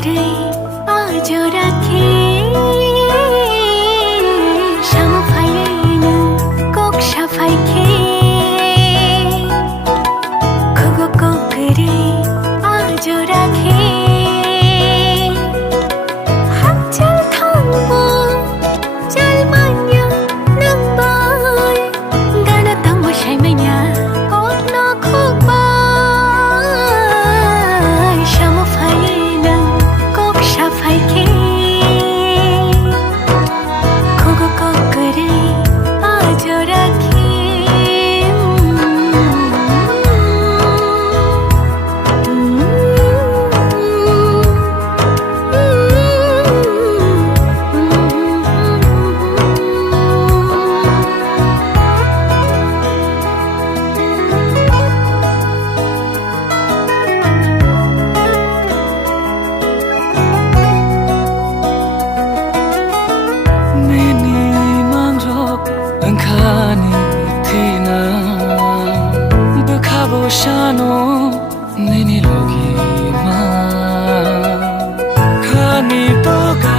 করে আজ রাখে শামফাইনে কক সাফাই খেয়ে খুগো করে আজ রাখে হাতচাল থামবো চাল মাnya nang bay gana tang mo sai manya kok no khok bay শামফাইনে কক সাফাই খেয়ে খুগো করে আজ রাখে Khani thina bukhabo shano nini logi ma khani toga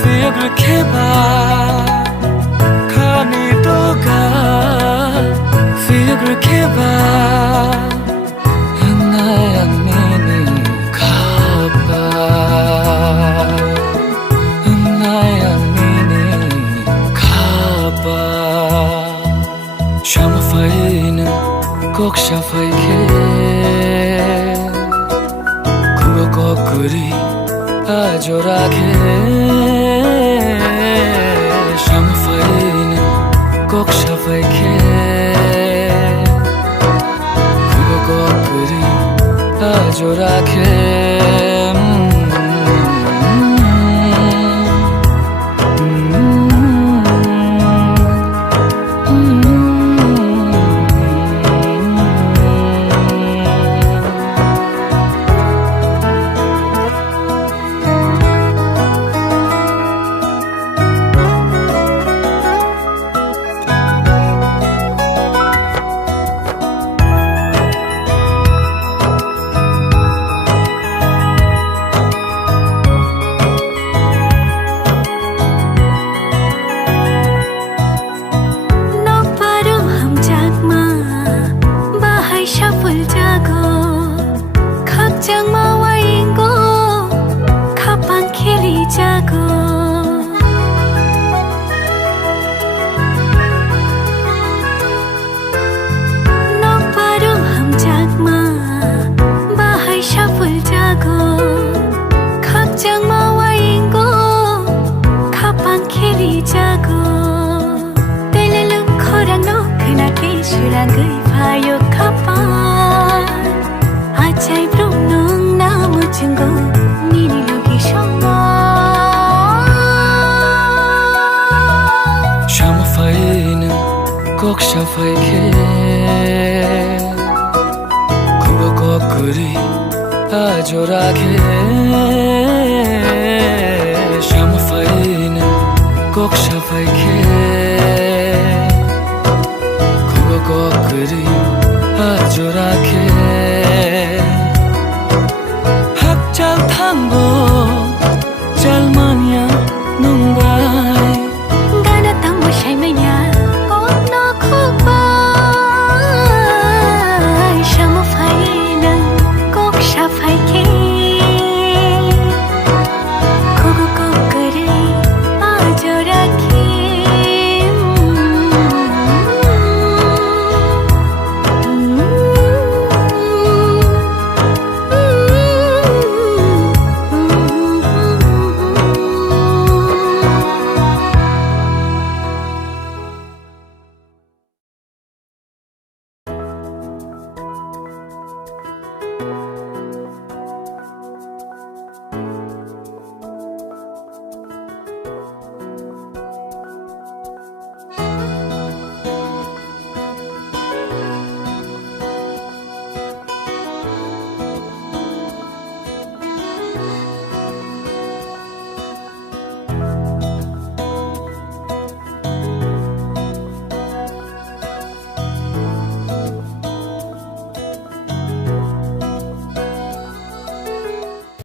figre kheba khani toga figre kheba hanayang nini khaba hanayang শামফাইনে কক সাফাই খেয়ে খুগো করে আজ রাখে শামফাইনে কক সাফাই খেয়ে খুগো করে আজ রাখে Surangai payo kapan Acai brunung namu jenggo Nini logi shoma শামফাইনে কক সাফাই খেয়ে খুগো করে আজ রাখে শামফাইনে কক সাফাই খেয়ে করে আজ রাখে